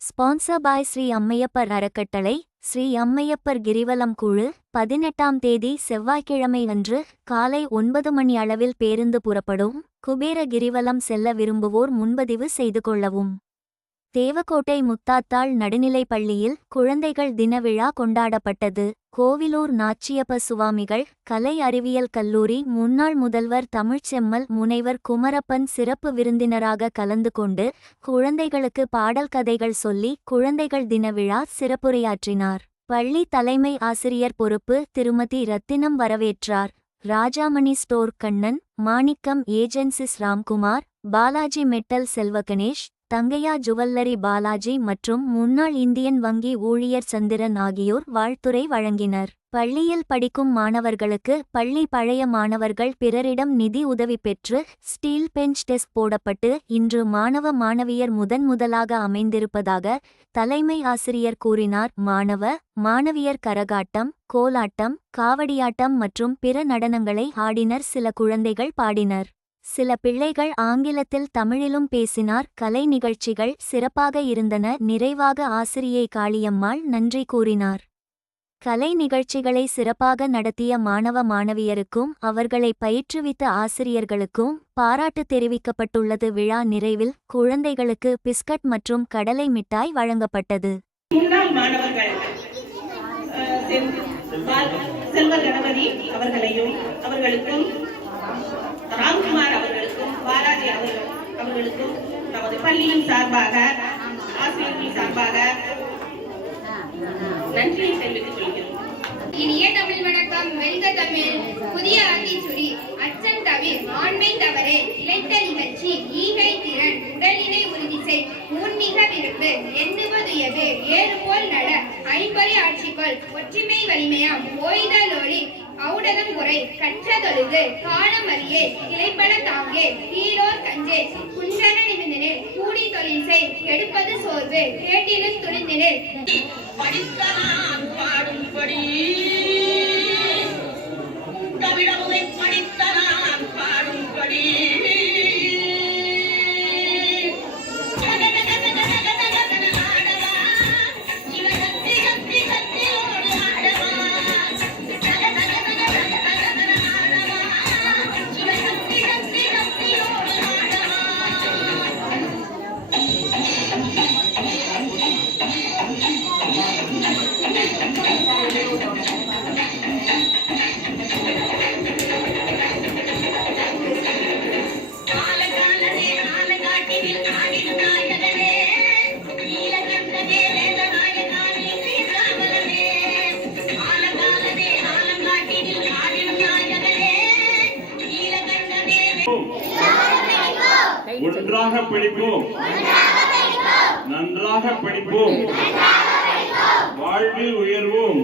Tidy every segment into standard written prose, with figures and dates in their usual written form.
Sponsor பாய் ஸ்ரீ அம்மையப்பர் அறக்கட்டளை. ஸ்ரீ அம்மையப்பர் கிரிவலம் குழு 18ஆம் தேதி செவ்வாய்க்கிழமை அன்று காலை 9 மணி அளவில் பேருந்து புறப்படும். குபேர கிரிவலம் செல்ல விரும்புவோர் முன்பதிவு செய்து கொள்ளவும். தேவக்கோட்டை முத்தாத்தாள் நடுநிலைப் பள்ளியில் குழந்தைகள் தின விழா கொண்டாடப்பட்டது. கோவிலூர் நாச்சியப்ப சுவாமிகள் கலை அறிவியல் கல்லூரி முன்னாள் முதல்வர் தமிழ்ச்செம்மல் முனைவர் குமரப்பன் சிறப்பு விருந்தினராக கலந்து கொண்டு குழந்தைகளுக்கு பாடல் கதைகள் சொல்லி குழந்தைகள் தின விழா சிறப்புரையாற்றினார். பள்ளி தலைமை ஆசிரியர் பொறுப்பு திருமதி ரத்தினம் வரவேற்றார். ராஜாமணி ஸ்டோர் கண்ணன், மாணிக்கம் ஏஜென்சிஸ் ராம்குமார், பாலாஜி மெட்டல் செல்வகணேஷ், தங்கையா ஜுவல்லரி பாலாஜி மற்றும் முன்னாள் இந்தியன் வங்கி ஊழியர் சந்திரன் ஆகியோர் வாழ்த்துரை வழங்கினர். பள்ளியில் படிக்கும் மாணவர்களுக்கு பள்ளி பழைய மாணவர்கள் பிறரிடம் நிதி உதவி பெற்று ஸ்டீல் பெஞ்ச் டெஸ்க் போடப்பட்டு இன்று மாணவ மாணவியர் முதலாக அமைந்திருப்பதாக தலைமை ஆசிரியர் கூறினார். மாணவியர் கரகாட்டம், கோலாட்டம், காவடியாட்டம் மற்றும் பிற நடனங்களை ஆடினர். சில குழந்தைகள் பாடினர். சில பிள்ளைகள் ஆங்கிலத்தில் தமிழிலும் பேசினார். கலை நிகழ்ச்சிகள் சிறப்பாக இருந்தன. நிறைவாக ஆசிரியை காளியம்மாள் நன்றி கூறினார். கலை நிகழ்ச்சிகளை சிறப்பாக நடத்திய மாணவ மாணவியருக்கும் அவர்களை பயிற்றுவித்த ஆசிரியர்களுக்கும் பாராட்டு தெரிவிக்கப்பட்டுள்ளது. விழா நிறைவில் குழந்தைகளுக்கு பிஸ்கட் மற்றும் கடலை மிட்டாய் வழங்கப்பட்டது. அவர்களுக்கும் ராம்குமார் அவர்களுக்கும் பாலாஜி அவர்களுக்கும் நமது பள்ளியின் சார்பாக ஆசிரியர்கள் சார்பாக நன்றியை தெரிவித்துக் கொள்கிறோம். இனிய தமிழ் வணக்கம். வெல்க தமிழ். புதிய ஆத்திச்சுரி அச்சம் தவிர ஆண்மை தவறு இழைத்த நிகழ்ச்சி ஈகை திறன் உடலினை உறுதி செய் ஊன்மிக விரும்பு எண்ணுவதுயது ஏறுபோல் நட ஐம்பொறி ஆட்சிக்குள் ஒற்றுமை வலிமையாம் ஓய்தலோடி ஔடதம் குறை கற்றதொழுகு காலம் அறியே கிளைப்பட தாங்கே கீழோர் கஞ்சே குன்றன நிமிந்தினில் கூடி தொழில் செய் எடுப்பது சோர்வு கேட்டிலும் துணிந்தினில் படித்தனான் பாடும்படி தமிழமுதை படித்தனான் பாடும்படி ஒன்றாக படிப்போம், நன்றாக படிப்போம், வாழ்வில் உயர்வோம்,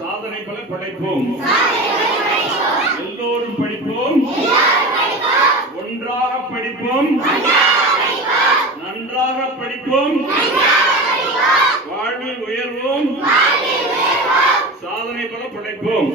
சாதனை பல படைப்போம். எல்லோரும் படிப்போம், ஒன்றாக படிப்போம், நன்றாக படிப்போம், வாழ்வில் உயர்வோம், சாதனை பல படைப்போம்.